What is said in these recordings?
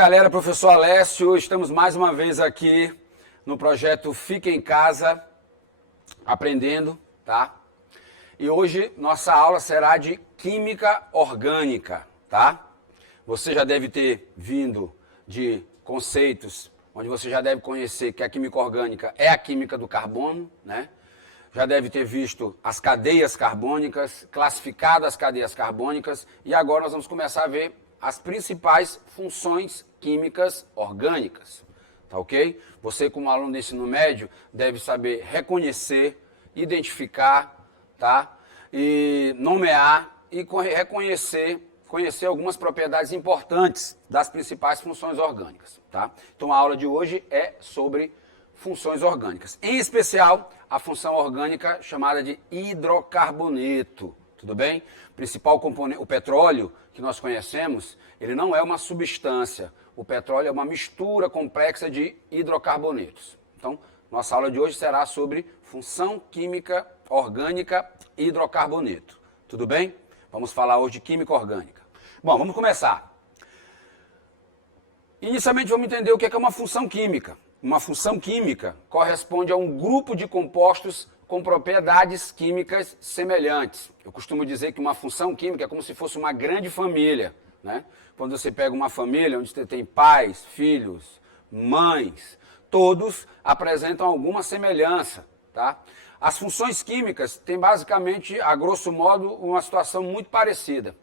galera, professor Alessio, estamos mais uma vez aqui no projeto Fica em Casa, aprendendo, tá? E hoje nossa aula será de Química Orgânica, tá? Você já deve ter vindo de conceitos onde você já deve conhecer que a química orgânica é a química do carbono, né? Já deve ter visto as cadeias carbônicas, classificado as cadeias carbônicas, e agora nós vamos começar a ver as principais funções químicas orgânicas, tá ok? Você, como aluno do ensino médio, deve saber reconhecer, identificar, tá? E nomear e conhecer algumas propriedades importantes das principais funções orgânicas, tá? Então a aula de hoje é sobre funções orgânicas, em especial a função orgânica chamada de hidrocarboneto. Tudo bem? O principal componente, o petróleo que nós conhecemos, ele não é uma substância. O petróleo é uma mistura complexa de hidrocarbonetos. Então, nossa aula de hoje será sobre função química orgânica e hidrocarboneto. Tudo bem? Vamos falar hoje de química orgânica. Bom, vamos começar. Inicialmente vamos entender o que é uma função química. Uma função química corresponde a um grupo de compostos com propriedades químicas semelhantes. Eu costumo dizer que uma função química é como se fosse uma grande família, né? Quando você pega uma família onde você tem pais, filhos, mães, todos apresentam alguma semelhança, tá? As funções químicas têm basicamente, a grosso modo, uma situação muito parecida.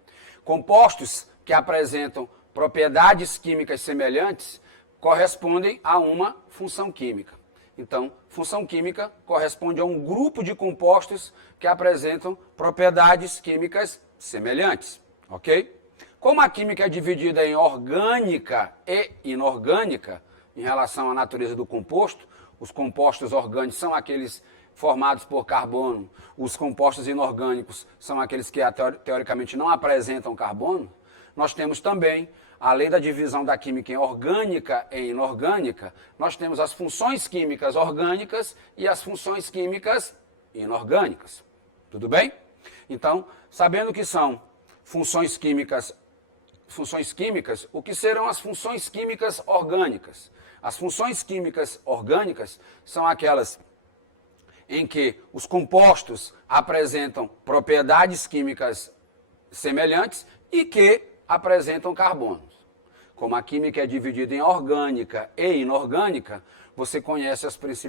Compostos que apresentam propriedades químicas semelhantes correspondem a uma função química. Então, função química corresponde a um grupo de compostos que apresentam propriedades químicas semelhantes, ok? Como a química é dividida em orgânica e inorgânica, em relação à natureza do composto, os compostos orgânicos são aqueles formados por carbono, os compostos inorgânicos são aqueles que teoricamente não apresentam carbono, nós temos também, além da divisão da química em orgânica e inorgânica, nós temos as funções químicas orgânicas e as funções químicas inorgânicas. Tudo bem? Então, sabendo que são funções químicas, o que serão as funções químicas orgânicas? As funções químicas orgânicas são aquelas em que os compostos apresentam propriedades químicas semelhantes e que apresentam carbonos. Como a química é dividida em orgânica e inorgânica, você conhece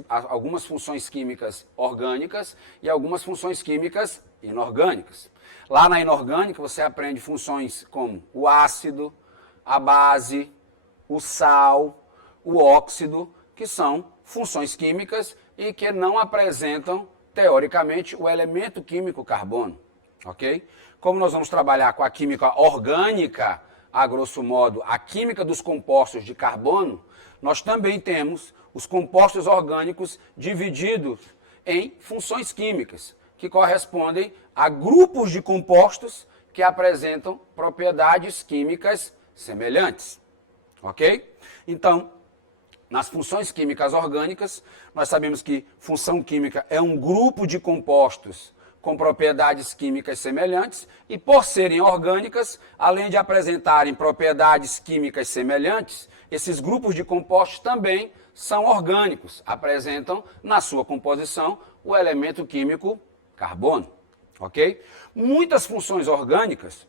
algumas funções químicas orgânicas e algumas funções químicas inorgânicas. Lá na inorgânica você aprende funções como o ácido, a base, o sal, o óxido, que são funções químicas e que não apresentam, teoricamente, o elemento químico carbono. Ok? Como nós vamos trabalhar com a química orgânica, a grosso modo, a química dos compostos de carbono, nós também temos os compostos orgânicos divididos em funções químicas, que correspondem a grupos de compostos que apresentam propriedades químicas semelhantes. Ok? Então, nas funções químicas orgânicas, nós sabemos que função química é um grupo de compostos com propriedades químicas semelhantes e, por serem orgânicas, além de apresentarem propriedades químicas semelhantes, esses grupos de compostos também são orgânicos, apresentam na sua composição o elemento químico carbono, ok? Muitas funções orgânicas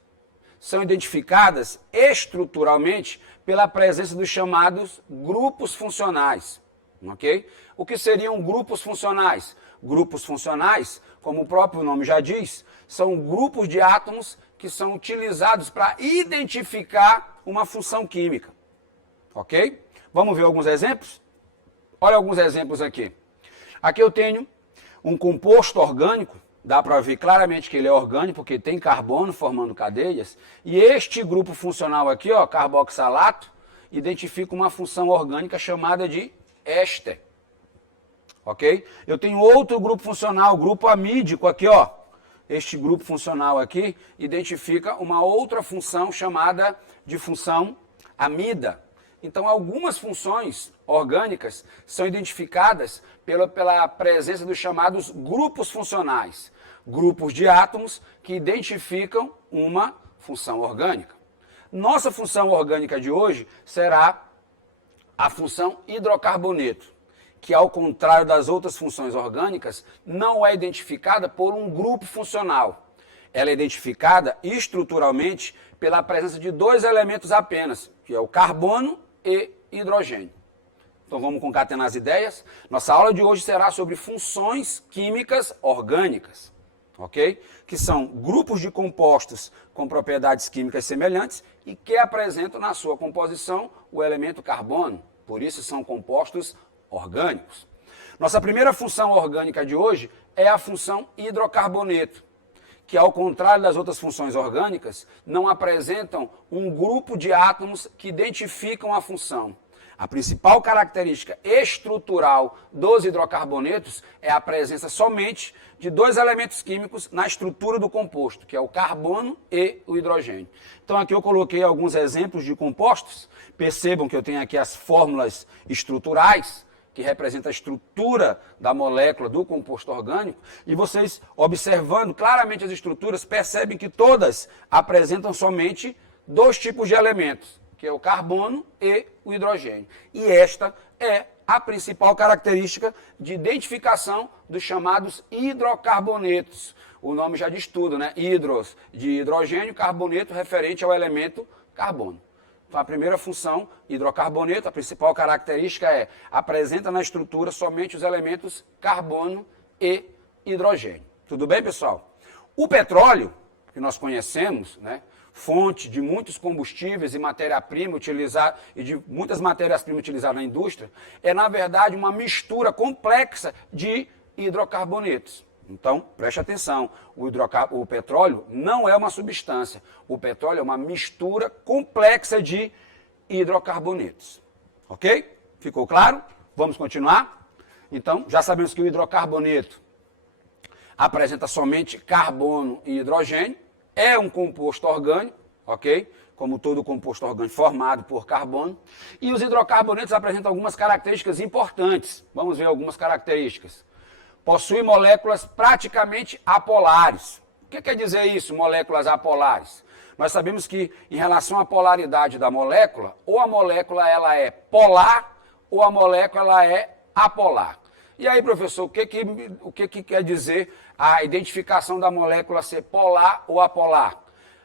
são identificadas estruturalmente pela presença dos chamados grupos funcionais, ok? O que seriam grupos funcionais? Grupos funcionais, como o próprio nome já diz, são grupos de átomos que são utilizados para identificar uma função química. Ok? Vamos ver alguns exemplos? Olha alguns exemplos aqui. Aqui eu tenho um composto orgânico, dá para ver claramente que ele é orgânico, porque tem carbono formando cadeias, e este grupo funcional aqui, ó, carboxalato, identifica uma função orgânica chamada de éster. Ok? Eu tenho outro grupo funcional, grupo amídico aqui, ó. Este grupo funcional aqui identifica uma outra função chamada de função amida. Então, algumas funções orgânicas são identificadas pela presença dos chamados grupos funcionais. Grupos de átomos que identificam uma função orgânica. Nossa função orgânica de hoje será a função hidrocarboneto, que ao contrário das outras funções orgânicas, não é identificada por um grupo funcional. Ela é identificada estruturalmente pela presença de dois elementos apenas, que é o carbono e hidrogênio. Então vamos concatenar as ideias. Nossa aula de hoje será sobre funções químicas orgânicas, ok? Que são grupos de compostos com propriedades químicas semelhantes e que apresentam na sua composição o elemento carbono. Por isso são compostos orgânicos. Nossa primeira função orgânica de hoje é a função hidrocarboneto, que ao contrário das outras funções orgânicas, não apresentam um grupo de átomos que identificam a função. A principal característica estrutural dos hidrocarbonetos é a presença somente de dois elementos químicos na estrutura do composto, que é o carbono e o hidrogênio. Então aqui eu coloquei alguns exemplos de compostos. Percebam que eu tenho aqui as fórmulas estruturais, que representa a estrutura da molécula do composto orgânico, e vocês, observando claramente as estruturas, percebem que todas apresentam somente dois tipos de elementos, que é o carbono e o hidrogênio. E esta é a principal característica de identificação dos chamados hidrocarbonetos. O nome já diz tudo, né? Hidros de hidrogênio, carboneto referente ao elemento carbono. Então, a primeira função, hidrocarboneto, a principal característica é apresenta na estrutura somente os elementos carbono e hidrogênio. Tudo bem, pessoal? O petróleo, que nós conhecemos, né, fonte de muitos combustíveis e matéria-prima utilizada e de muitas matérias-primas utilizadas na indústria, é na verdade uma mistura complexa de hidrocarbonetos. Então, preste atenção, o petróleo não é uma substância, o petróleo é uma mistura complexa de hidrocarbonetos. Ok? Ficou claro? Vamos continuar? Então, já sabemos que o hidrocarboneto apresenta somente carbono e hidrogênio, é um composto orgânico, ok? Como todo composto orgânico formado por carbono. E os hidrocarbonetos apresentam algumas características importantes. Vamos ver algumas características. Possui moléculas praticamente apolares. O que quer dizer isso, moléculas apolares? Nós sabemos que, em relação à polaridade da molécula, ou a molécula ela é polar, ou a molécula ela é apolar. E aí, professor, o que quer dizer a identificação da molécula ser polar ou apolar?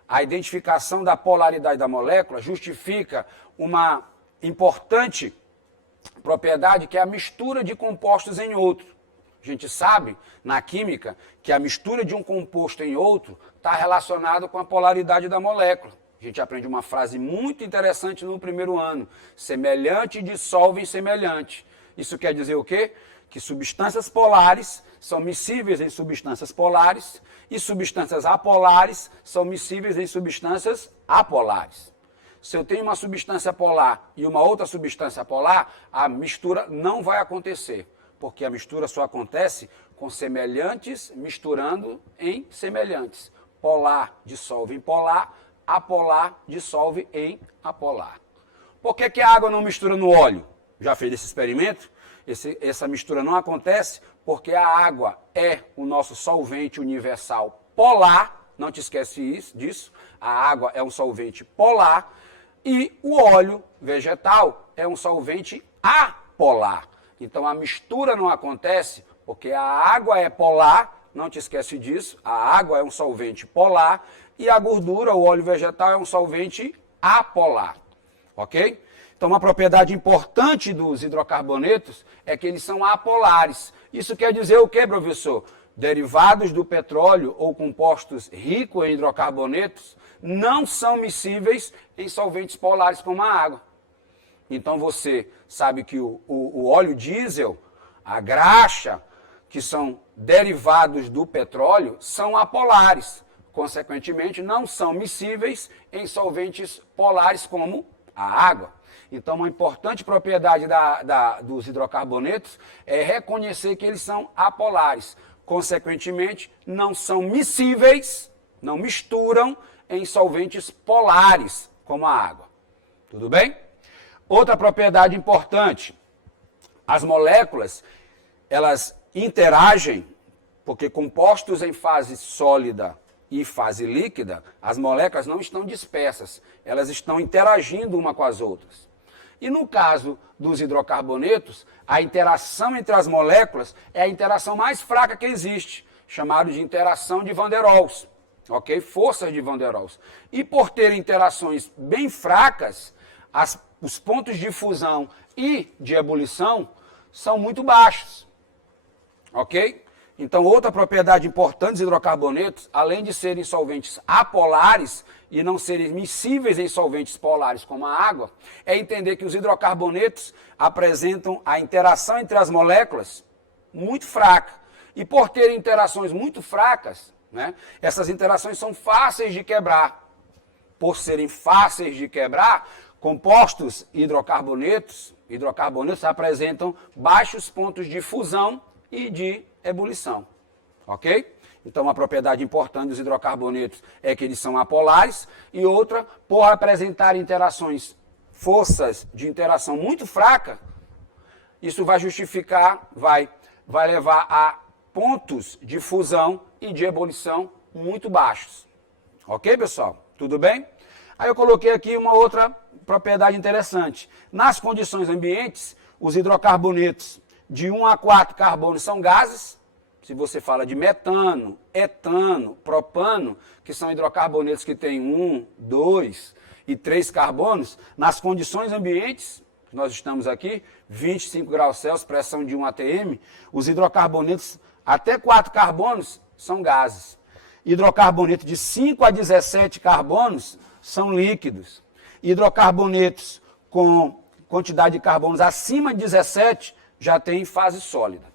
A identificação da polaridade da molécula justifica uma importante propriedade que é a mistura de compostos em outro. A gente sabe, na química, que a mistura de um composto em outro está relacionada com a polaridade da molécula. A gente aprende uma frase muito interessante no primeiro ano. Semelhante dissolve em semelhante. Isso quer dizer o quê? Que substâncias polares são miscíveis em substâncias polares e substâncias apolares são miscíveis em substâncias apolares. Se eu tenho uma substância polar e uma outra substância polar, a mistura não vai acontecer, porque a mistura só acontece com semelhantes misturando em semelhantes. Polar dissolve em polar, apolar dissolve em apolar. Por que a água não mistura no óleo? Já fez esse experimento? Essa mistura não acontece porque a água é o nosso solvente universal polar, não te esquece disso, a água é um solvente polar e o óleo vegetal é um solvente apolar. Então a mistura não acontece porque a água é polar, não te esquece disso, a água é um solvente polar e a gordura, o óleo vegetal, é um solvente apolar, ok? Então, uma propriedade importante dos hidrocarbonetos é que eles são apolares. Isso quer dizer o quê, professor? Derivados do petróleo ou compostos ricos em hidrocarbonetos não são miscíveis em solventes polares como a água. Então, você sabe que o óleo diesel, a graxa, que são derivados do petróleo, são apolares. Consequentemente, não são miscíveis em solventes polares como a água. Então, uma importante propriedade dos hidrocarbonetos é reconhecer que eles são apolares. Consequentemente, não são miscíveis, não misturam em solventes polares, como a água. Tudo bem? Outra propriedade importante, as moléculas, elas interagem, porque compostos em fase sólida e fase líquida, as moléculas não estão dispersas, elas estão interagindo uma com as outras. E no caso dos hidrocarbonetos, a interação entre as moléculas é a interação mais fraca que existe, chamada de interação de Van der Waals, ok? Forças de Van der Waals. E por ter interações bem fracas, os pontos de fusão e de ebulição são muito baixos, ok? Então, outra propriedade importante dos hidrocarbonetos, além de serem solventes apolares e não serem miscíveis em solventes polares como a água, é entender que os hidrocarbonetos apresentam a interação entre as moléculas muito fraca. E por terem interações muito fracas, né, essas interações são fáceis de quebrar. Por serem fáceis de quebrar, compostos hidrocarbonetos apresentam baixos pontos de fusão e de ebulição, ok? Então, uma propriedade importante dos hidrocarbonetos é que eles são apolares, e outra, por apresentar interações, forças de interação muito fraca, isso vai justificar, vai levar a pontos de fusão e de ebulição muito baixos. Ok, pessoal? Tudo bem? Aí eu coloquei aqui uma outra propriedade interessante. Nas condições ambientes, os hidrocarbonetos de 1 a 4 carbonos são gases. Se você fala de metano, etano, propano, que são hidrocarbonetos que têm 1, 2 e 3 carbonos, nas condições ambientes, nós estamos aqui, 25 graus Celsius, pressão de 1 atm, os hidrocarbonetos até 4 carbonos são gases. Hidrocarbonetos de 5 a 17 carbonos são líquidos. Hidrocarbonetos com quantidade de carbonos acima de 17 já tem fase sólida.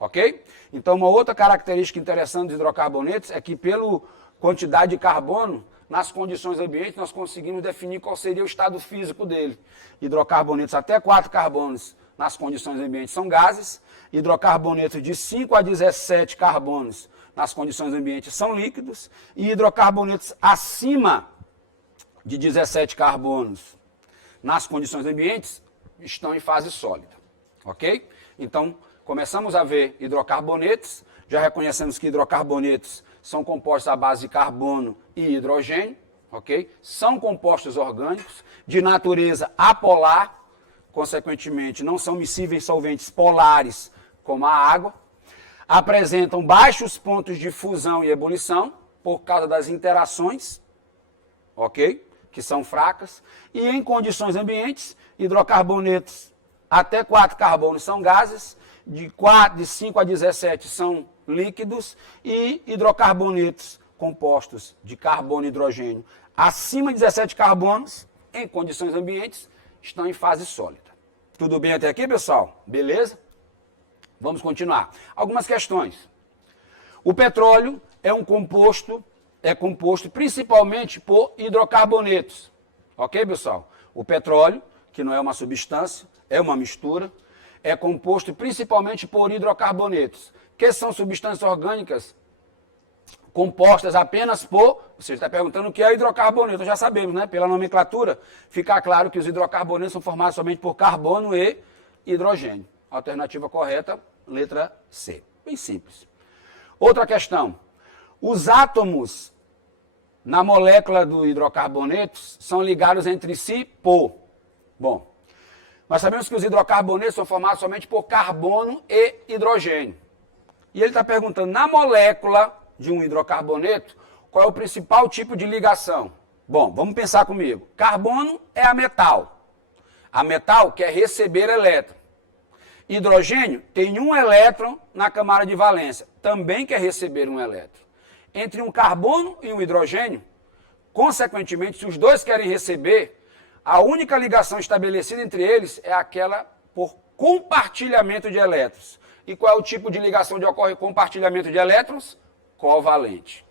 Ok? Então, uma outra característica interessante dos hidrocarbonetos é que, pela quantidade de carbono, nas condições ambientes, nós conseguimos definir qual seria o estado físico dele. Hidrocarbonetos até 4 carbonos nas condições ambientes são gases. Hidrocarbonetos de 5 a 17 carbonos nas condições ambientes são líquidos. E hidrocarbonetos acima de 17 carbonos nas condições ambientes estão em fase sólida. Ok? Então, começamos a ver hidrocarbonetos, já reconhecemos que hidrocarbonetos são compostos à base de carbono e hidrogênio, ok? São compostos orgânicos, de natureza apolar, consequentemente não são miscíveis em solventes polares como a água, apresentam baixos pontos de fusão e ebulição por causa das interações, ok? Que são fracas, e em condições ambientes, hidrocarbonetos até 4 carbonos são gases, de 5 a 17 são líquidos, e hidrocarbonetos compostos de carbono e hidrogênio acima de 17 carbonos, em condições ambientes, estão em fase sólida. Tudo bem até aqui, pessoal? Beleza? Vamos continuar. Algumas questões. O petróleo é composto principalmente por hidrocarbonetos. Ok, pessoal? O petróleo, que não é uma substância, é uma mistura, é composto principalmente por hidrocarbonetos, que são substâncias orgânicas compostas apenas por... Você está perguntando o que é hidrocarboneto, já sabemos, né? Pela nomenclatura, fica claro que os hidrocarbonetos são formados somente por carbono e hidrogênio. Alternativa correta, letra C. Bem simples. Outra questão. Os átomos na molécula do hidrocarbonetos são ligados entre si por... Bom, nós sabemos que os hidrocarbonetos são formados somente por carbono e hidrogênio. E ele está perguntando, na molécula de um hidrocarboneto, qual é o principal tipo de ligação? Bom, vamos pensar comigo. Carbono é a metal. A metal quer receber elétron. Hidrogênio tem um elétron na camada de valência, também quer receber um elétron. Entre um carbono e um hidrogênio, consequentemente, se os dois querem receber, a única ligação estabelecida entre eles é aquela por compartilhamento de elétrons. E qual é o tipo de ligação de ocorre compartilhamento de elétrons? Covalente.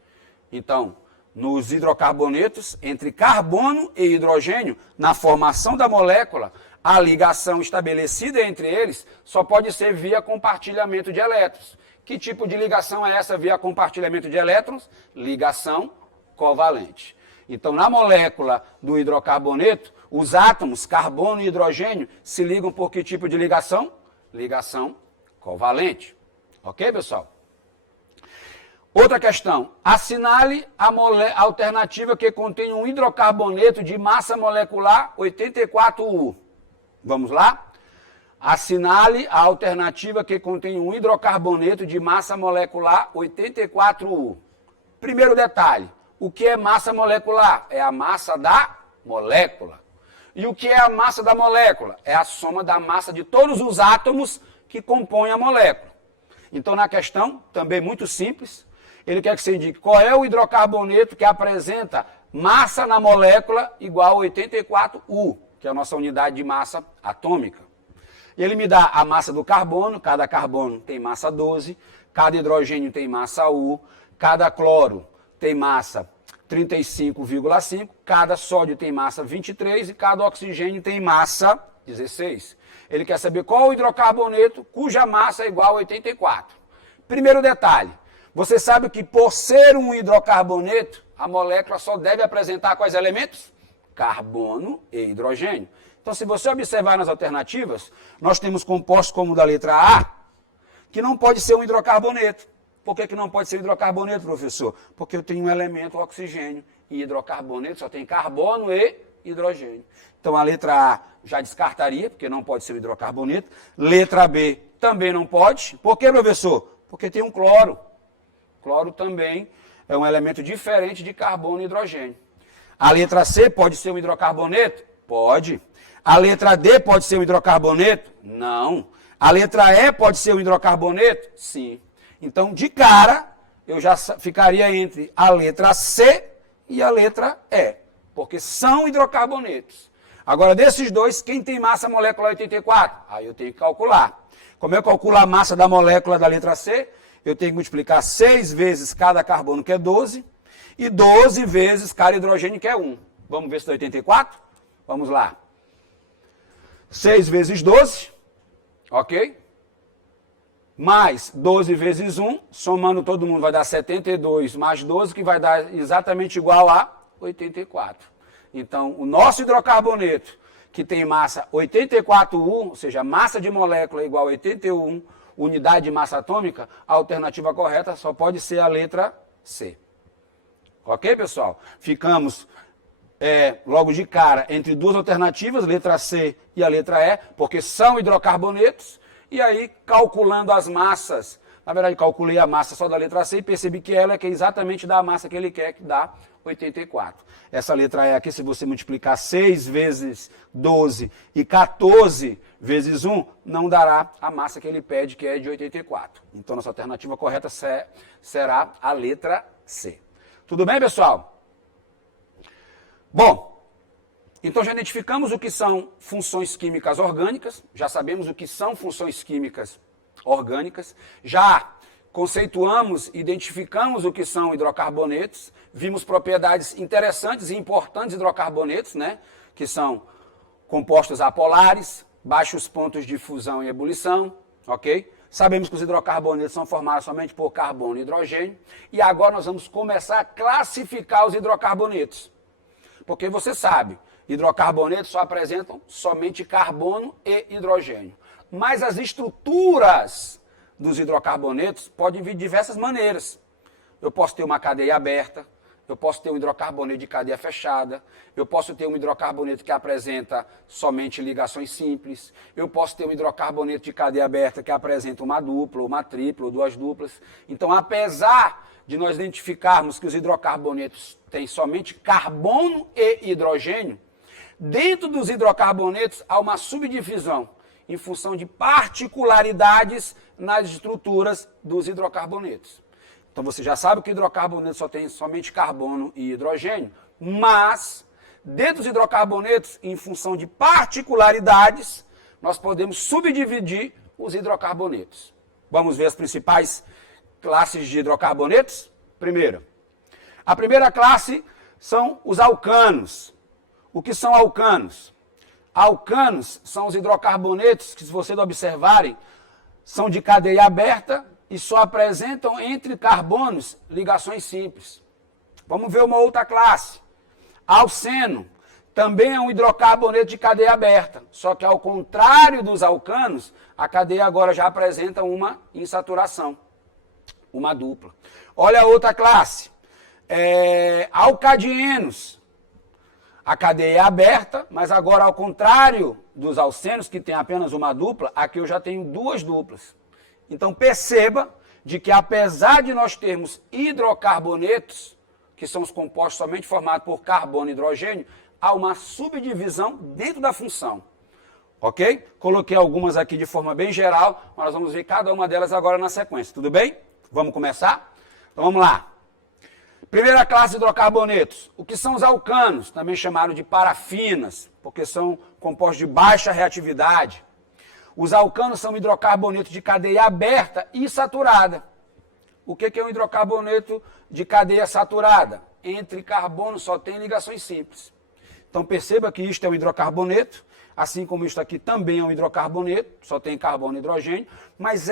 Então, nos hidrocarbonetos, entre carbono e hidrogênio, na formação da molécula, a ligação estabelecida entre eles só pode ser via compartilhamento de elétrons. Que tipo de ligação é essa via compartilhamento de elétrons? Ligação covalente. Então, na molécula do hidrocarboneto, os átomos, carbono e hidrogênio, se ligam por que tipo de ligação? Ligação covalente. Ok, pessoal? Outra questão, assinale a alternativa que contém um hidrocarboneto de massa molecular 84U. Vamos lá? Assinale a alternativa que contém um hidrocarboneto de massa molecular 84U. Primeiro detalhe, o que é massa molecular? É a massa da molécula. E o que é a massa da molécula? É a soma da massa de todos os átomos que compõem a molécula. Então, na questão, também muito simples, ele quer que você indique qual é o hidrocarboneto que apresenta massa na molécula igual a 84U, que é a nossa unidade de massa atômica. Ele me dá a massa do carbono, cada carbono tem massa 12, cada hidrogênio tem massa U, cada cloro tem massa 35,5, cada sódio tem massa 23 e cada oxigênio tem massa 16. Ele quer saber qual o hidrocarboneto cuja massa é igual a 84. Primeiro detalhe, você sabe que por ser um hidrocarboneto, a molécula só deve apresentar quais elementos? Carbono e hidrogênio. Então, se você observar nas alternativas, nós temos compostos como o da letra A, que não pode ser um hidrocarboneto. Por que não pode ser hidrocarboneto, professor? Porque eu tenho um elemento oxigênio e hidrocarboneto só tem carbono e hidrogênio. Então, a letra A já descartaria, porque não pode ser um hidrocarboneto. Letra B também não pode. Por que, professor? Porque tem um cloro. Cloro também é um elemento diferente de carbono e hidrogênio. A letra C pode ser um hidrocarboneto? Pode. A letra D pode ser um hidrocarboneto? Não. A letra E pode ser um hidrocarboneto? Sim. Então, de cara, eu já ficaria entre a letra C e a letra E, porque são hidrocarbonetos. Agora, desses dois, quem tem massa molecular 84? Aí eu tenho que calcular. Como eu calculo a massa da molécula da letra C? Eu tenho que multiplicar 6 vezes cada carbono, que é 12, e 12 vezes cada hidrogênio, que é 1. Vamos ver se dá 84? Vamos lá. 6 vezes 12, ok? Mais 12 vezes 1, somando todo mundo vai dar 72, mais 12, que vai dar exatamente igual a 84. Então, o nosso hidrocarboneto, que tem massa 84U, ou seja, massa de molécula igual a 81, unidade de massa atômica, a alternativa correta só pode ser a letra C. Ok, pessoal? Ficamos logo de cara entre duas alternativas, letra C e a letra E, porque são hidrocarbonetos, e aí calculando as massas, na verdade calculei a massa só da letra C e percebi que ela é exatamente da massa que ele quer, que dá 84. Essa letra E aqui, se você multiplicar 6 vezes 12 e 14 vezes 1, não dará a massa que ele pede, que é de 84. Então, nossa alternativa correta será a letra C. Tudo bem, pessoal? Bom, então já identificamos o que são funções químicas orgânicas, já sabemos o que são funções químicas orgânicas, já conceituamos, identificamos o que são hidrocarbonetos, vimos propriedades interessantes e importantes de hidrocarbonetos, né? Que são compostos apolares, baixos pontos de fusão e ebulição, ok? Sabemos que os hidrocarbonetos são formados somente por carbono e hidrogênio, e agora nós vamos começar a classificar os hidrocarbonetos. Porque você sabe, hidrocarbonetos só apresentam somente carbono e hidrogênio. Mas as estruturas dos hidrocarbonetos podem vir de diversas maneiras. Eu posso ter uma cadeia aberta, eu posso ter um hidrocarboneto de cadeia fechada, eu posso ter um hidrocarboneto que apresenta somente ligações simples, eu posso ter um hidrocarboneto de cadeia aberta que apresenta uma dupla, uma tripla, ou duas duplas. Então, apesar de nós identificarmos que os hidrocarbonetos têm somente carbono e hidrogênio, dentro dos hidrocarbonetos há uma subdivisão em função de particularidades nas estruturas dos hidrocarbonetos. Então você já sabe que o hidrocarboneto só tem somente carbono e hidrogênio, mas dentro dos hidrocarbonetos, em função de particularidades, nós podemos subdividir os hidrocarbonetos. Vamos ver as principais classes de hidrocarbonetos? A primeira classe são os alcanos. O que são alcanos? Alcanos são os hidrocarbonetos que, se vocês observarem, são de cadeia aberta e só apresentam entre carbonos ligações simples. Vamos ver uma outra classe. Alceno também é um hidrocarboneto de cadeia aberta, só que ao contrário dos alcanos, a cadeia agora já apresenta uma insaturação. uma dupla. Olha a outra classe. Alcadienos. A cadeia é aberta, mas agora ao contrário dos alcenos, que tem apenas uma dupla, aqui eu já tenho duas duplas. Então perceba de que apesar de nós termos hidrocarbonetos, que são os compostos somente formados por carbono e hidrogênio, há uma subdivisão dentro da função. Ok? Coloquei algumas aqui de forma bem geral, mas nós vamos ver cada uma delas agora na sequência. Tudo bem? Vamos começar? Então vamos lá. Primeira classe de hidrocarbonetos. O que são os alcanos? Também chamados de parafinas, porque são compostos de baixa reatividade. Os alcanos são hidrocarbonetos de cadeia aberta e saturada. O que é um hidrocarboneto de cadeia saturada? Entre carbono só tem ligações simples. Então perceba que isto é um hidrocarboneto, assim como isto aqui também é um hidrocarboneto, só tem carbono e hidrogênio, mas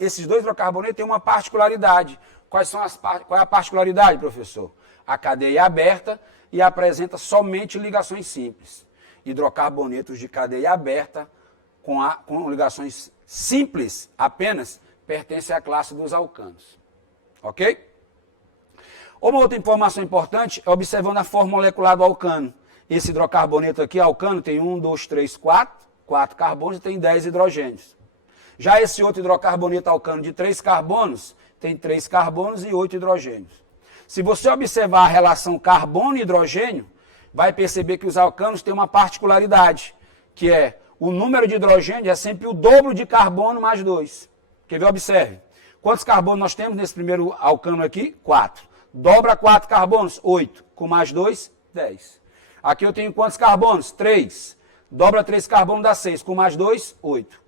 esses dois hidrocarbonetos têm uma particularidade. Qual é a particularidade, professor? A cadeia é aberta e apresenta somente ligações simples. Hidrocarbonetos de cadeia aberta com ligações simples apenas pertencem à classe dos alcanos. Ok? Uma outra informação importante é observando a forma molecular do alcano. Esse hidrocarboneto aqui, alcano, tem 1, 2, 3, 4 carbonos e tem 10 hidrogênios. Já esse outro hidrocarboneto alcano de 3 carbonos, tem 3 carbonos e 8 hidrogênios. Se você observar a relação carbono e hidrogênio, vai perceber que os alcanos têm uma particularidade, que é o número de hidrogênio é sempre o dobro de carbono mais 2. Quer ver? Observe. Quantos carbonos nós temos nesse primeiro alcano aqui? 4. Dobra 4 carbonos? 8. Com mais 2, 10. Aqui eu tenho quantos carbonos? 3. Dobra 3 carbonos dá 6. Com mais 2, 8.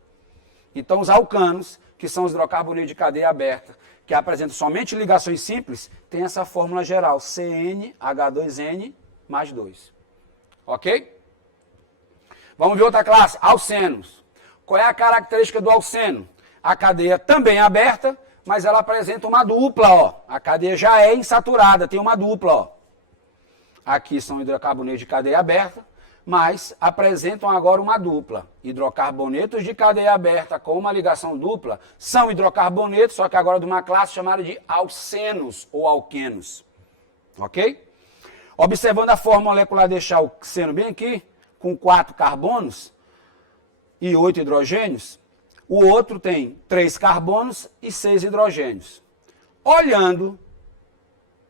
Então os alcanos, que são os hidrocarbonetos de cadeia aberta, que apresentam somente ligações simples, tem essa fórmula geral, CnH2n mais 2. Ok? Vamos ver outra classe, alcenos. Qual é a característica do alceno? A cadeia também é aberta, mas ela apresenta uma dupla, ó. A cadeia já é insaturada, tem uma dupla, ó. Aqui são hidrocarbonetos de cadeia aberta, mas apresentam agora uma dupla. Hidrocarbonetos de cadeia aberta com uma ligação dupla são hidrocarbonetos, só que agora de uma classe chamada de alcenos ou alquenos. Ok? Observando a forma molecular, deixar o alceno bem aqui, com 4 carbonos e 8 hidrogênios, o outro tem 3 carbonos e 6 hidrogênios. Olhando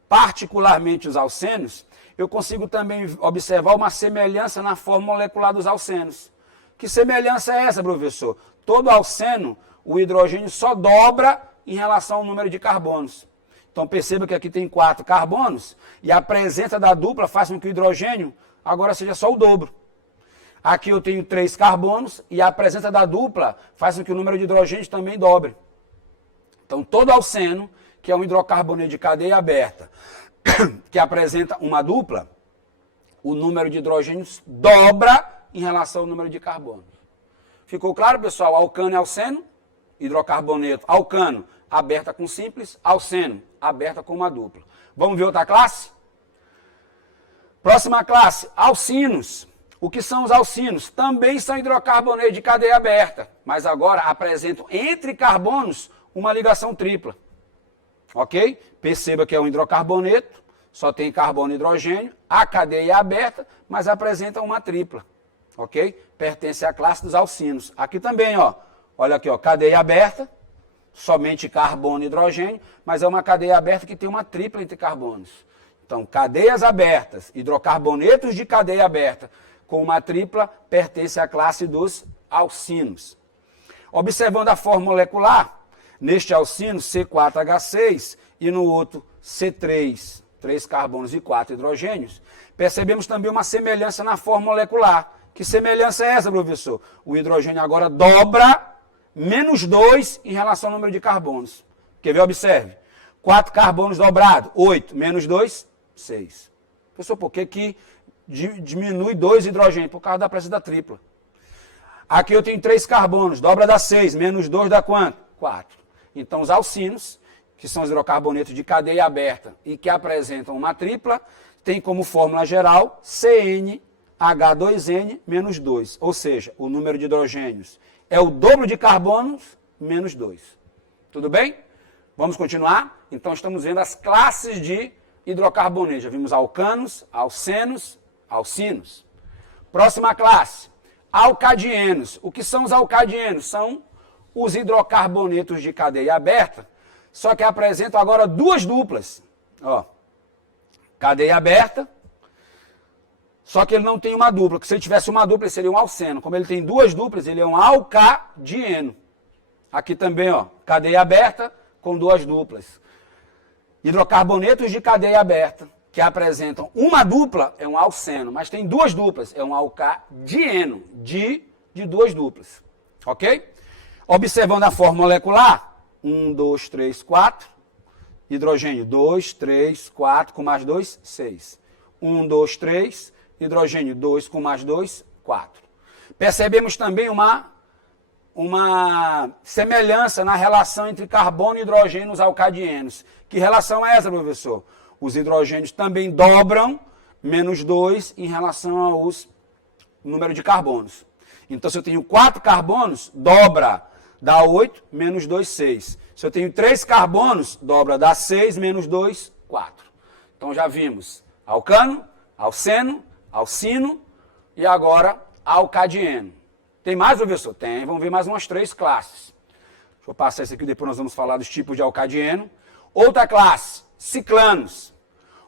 particularmente os alcenos, eu consigo também observar uma semelhança na forma molecular dos alcenos. Que semelhança é essa, professor? Todo alceno, o hidrogênio só dobra em relação ao número de carbonos. Então perceba que aqui tem 4 carbonos e a presença da dupla faz com que o hidrogênio agora seja só o dobro. Aqui eu tenho 3 carbonos e a presença da dupla faz com que o número de hidrogênios também dobre. Então todo alceno, que é um hidrocarboneto de cadeia aberta, que apresenta uma dupla, o número de hidrogênios dobra em relação ao número de carbonos. Ficou claro, pessoal? Alcano e alceno, hidrocarboneto, alcano, aberta com simples, alceno, aberta com uma dupla. Vamos ver outra classe? Próxima classe, alcinos. O que são os alcinos? Também são hidrocarbonetos de cadeia aberta, mas agora apresentam entre carbonos uma ligação tripla. Ok? Perceba que é um hidrocarboneto, só tem carbono e hidrogênio, a cadeia é aberta, mas apresenta uma tripla. Ok? Pertence à classe dos alcinos. Aqui também, ó. Olha aqui, ó, cadeia aberta, somente carbono e hidrogênio, mas é uma cadeia aberta que tem uma tripla entre carbonos. Então, cadeias abertas, hidrocarbonetos de cadeia aberta com uma tripla, pertence à classe dos alcinos. Observando a forma molecular, neste alcino C4H6 e no outro C3, 3 carbonos e 4 hidrogênios, percebemos também uma semelhança na forma molecular. Que semelhança é essa, professor? O hidrogênio agora dobra menos 2 em relação ao número de carbonos. Quer ver? Observe. 4 carbonos dobrado, 8, menos 2, 6. Professor, por que diminui 2 hidrogênios? Por causa da presença da tripla. Aqui eu tenho 3 carbonos, dobra dá 6, menos 2 dá quanto? 4. Então os alcinos, que são os hidrocarbonetos de cadeia aberta e que apresentam uma tripla, tem como fórmula geral CnH2n menos 2. Ou seja, o número de hidrogênios é o dobro de carbonos menos 2. Tudo bem? Vamos continuar? Então estamos vendo as classes de hidrocarbonetos. Já vimos alcanos, alcenos, alcinos. Próxima classe, alcadienos. O que são os alcadienos? São os hidrocarbonetos de cadeia aberta, só que apresentam agora duas duplas. Ó, cadeia aberta, só que ele não tem uma dupla, porque se ele tivesse uma dupla, ele seria um alceno. Como ele tem duas duplas, ele é um alcadieno. Aqui também, ó, cadeia aberta com duas duplas. Hidrocarbonetos de cadeia aberta, que apresentam uma dupla, é um alceno, mas tem duas duplas, é um alcadieno, de duas duplas. Ok? Observando a fórmula molecular, 1, 2, 3, 4, hidrogênio 2, 3, 4, com mais 2, 6. 1, 2, 3, hidrogênio 2 com mais 2, 4. Percebemos também uma semelhança na relação entre carbono e hidrogênio nos alcadienos. Que relação é essa, professor? Os hidrogênios também dobram menos 2 em relação ao número de carbonos. Então, se eu tenho 4 carbonos, dobra, dá 8, menos 2, 6. Se eu tenho 3 carbonos, dobra, dá 6, menos 2, 4. Então, já vimos alcano, alceno, alcino e agora alcadieno. Tem mais, professor? Tem. Vamos ver mais umas 3 classes. Deixa eu passar isso aqui, depois nós vamos falar dos tipos de alcadieno. Outra classe, ciclanos.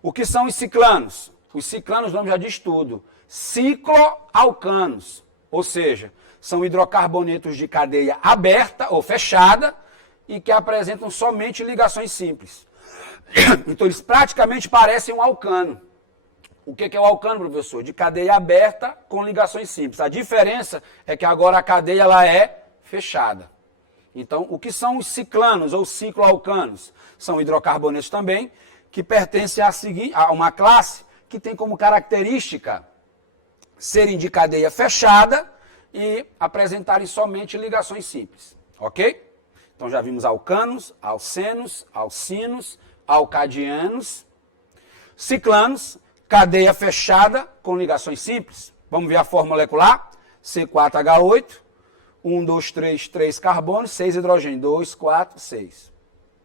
O que são os ciclanos? Os ciclanos, o nome já diz tudo. Cicloalcanos, ou seja, são hidrocarbonetos de cadeia aberta ou fechada e que apresentam somente ligações simples. Então, eles praticamente parecem um alcano. O que é o alcano, professor? De cadeia aberta com ligações simples. A diferença é que agora a cadeia ela é fechada. Então, o que são os ciclanos ou cicloalcanos? São hidrocarbonetos também, que pertencem a uma classe que tem como característica serem de cadeia fechada e apresentarem somente ligações simples. Ok? Então, já vimos alcanos, alcenos, alcinos, alcadianos, ciclanos, cadeia fechada com ligações simples. Vamos ver a fórmula molecular? C4H8, 1, 2, 3, 3 carbonos, 6 hidrogênio, 2, 4, 6.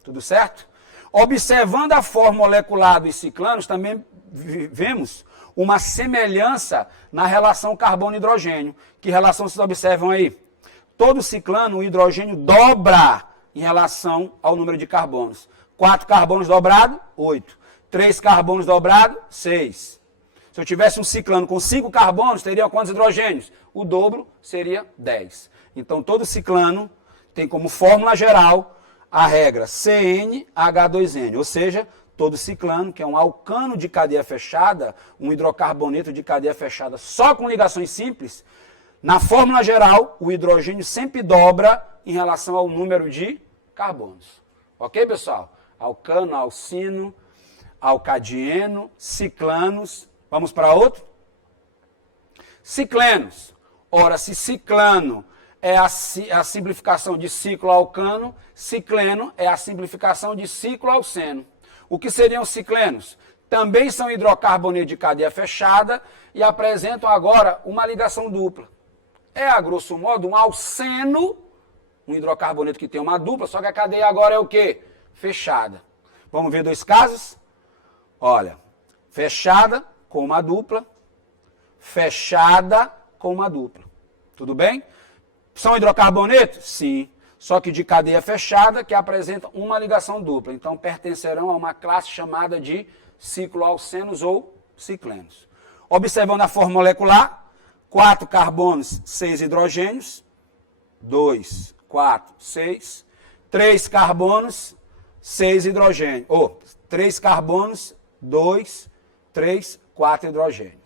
Tudo certo? Observando a fórmula molecular dos ciclanos, também vemos uma semelhança na relação carbono-hidrogênio. Que relação vocês observam aí? Todo ciclano, o hidrogênio dobra em relação ao número de carbonos. 4 carbonos dobrado, 8. 3 carbonos dobrado, 6. Se eu tivesse um ciclano com 5 carbonos, teria quantos hidrogênios? O dobro seria 10. Então, todo ciclano tem como fórmula geral a regra CnH2n, ou seja, todo ciclano, que é um alcano de cadeia fechada, um hidrocarboneto de cadeia fechada só com ligações simples, na fórmula geral, o hidrogênio sempre dobra em relação ao número de carbonos. Ok, pessoal? Alcano, alcino, alcadieno, ciclanos. Vamos para outro? Ciclenos. Ora, se ciclano é a simplificação de cicloalcano, cicleno é a simplificação de cicloalceno. O que seriam ciclenos? Também são hidrocarbonetos de cadeia fechada e apresentam agora uma ligação dupla. É, a grosso modo, um alceno, um hidrocarboneto que tem uma dupla, só que a cadeia agora é o quê? Fechada. Vamos ver 2 casos? Olha, fechada com uma dupla, fechada com uma dupla. Tudo bem? São hidrocarbonetos? Sim. Só que de cadeia fechada que apresentam uma ligação dupla. Então, pertencerão a uma classe chamada de cicloalcenos ou ciclenos. Observando a fórmula molecular, 4 carbonos, 6 hidrogênios, 2, 4, 6. 3 carbonos, 6 hidrogênios. 3 carbonos, 2, 3, 4 hidrogênios.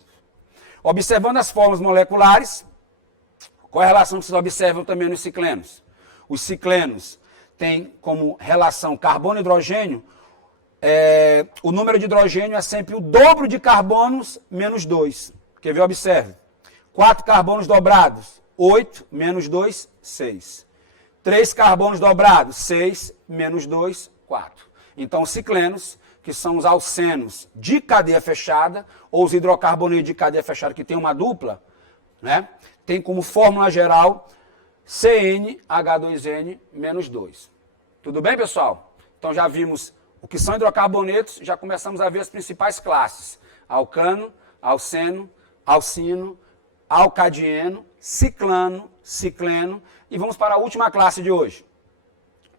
Observando as fórmulas moleculares, qual é a relação que vocês observam também nos ciclenos? Os ciclenos têm como relação carbono e hidrogênio, o número de hidrogênio é sempre o dobro de carbonos menos 2. Quer ver? Observe. 4 carbonos dobrados, 8 menos 2, 6. 3 carbonos dobrados, 6 menos 2, 4. Então, os ciclenos, que são os alcenos de cadeia fechada, ou os hidrocarbonetos de cadeia fechada que tem uma dupla, né? Tem como fórmula geral CnH2n menos 2. Tudo bem, pessoal? Então já vimos o que são hidrocarbonetos, já começamos a ver as principais classes. Alcano, alceno, alcino, alcadieno, ciclano, cicleno. E vamos para a última classe de hoje,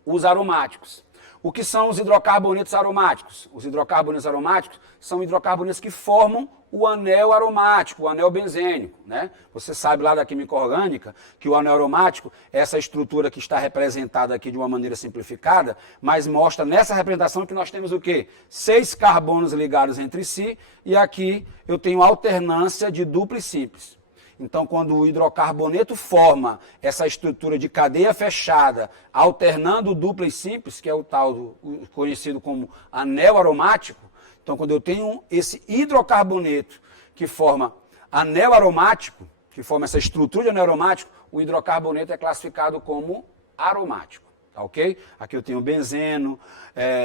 os aromáticos. O que são os hidrocarbonetos aromáticos? Os hidrocarbonetos aromáticos são hidrocarbonetos que formam o anel aromático, o anel benzênico, né? Você sabe lá da química orgânica que o anel aromático é essa estrutura que está representada aqui de uma maneira simplificada, mas mostra nessa representação que nós temos o quê? 6 carbonos ligados entre si e aqui eu tenho alternância de duplo e simples. Então, quando o hidrocarboneto forma essa estrutura de cadeia fechada, alternando duplo e simples, que é o tal conhecido como anel aromático, então quando eu tenho esse hidrocarboneto que forma anel aromático, que forma essa estrutura de anel aromático, o hidrocarboneto é classificado como aromático. Tá, ok? Aqui eu tenho benzeno,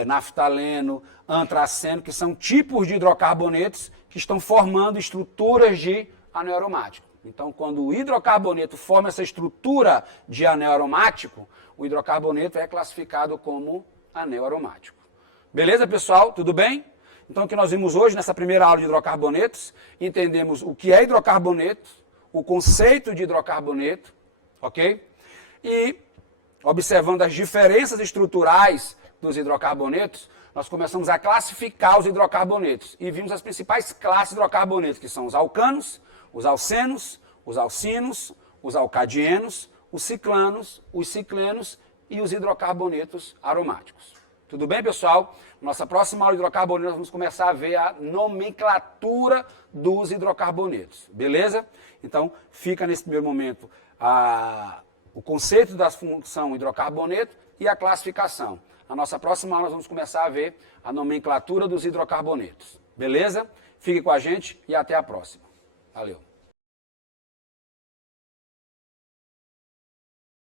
naftaleno, antraceno, que são tipos de hidrocarbonetos que estão formando estruturas de anel aromático. Então, quando o hidrocarboneto forma essa estrutura de anel aromático, o hidrocarboneto é classificado como anel aromático. Beleza, pessoal? Tudo bem? Então, o que nós vimos hoje, nessa primeira aula de hidrocarbonetos, entendemos o que é hidrocarboneto, o conceito de hidrocarboneto, ok? E, observando as diferenças estruturais dos hidrocarbonetos, nós começamos a classificar os hidrocarbonetos. E vimos as principais classes de hidrocarbonetos, que são os alcanos, os alcenos, os alcinos, os alcadienos, os ciclanos, os ciclenos e os hidrocarbonetos aromáticos. Tudo bem, pessoal? Nossa próxima aula de hidrocarbonetos, nós vamos começar a ver a nomenclatura dos hidrocarbonetos. Beleza? Então, fica nesse primeiro momento o conceito da função hidrocarboneto e a classificação. Na nossa próxima aula, nós vamos começar a ver a nomenclatura dos hidrocarbonetos. Beleza? Fique com a gente e até a próxima. Valeu.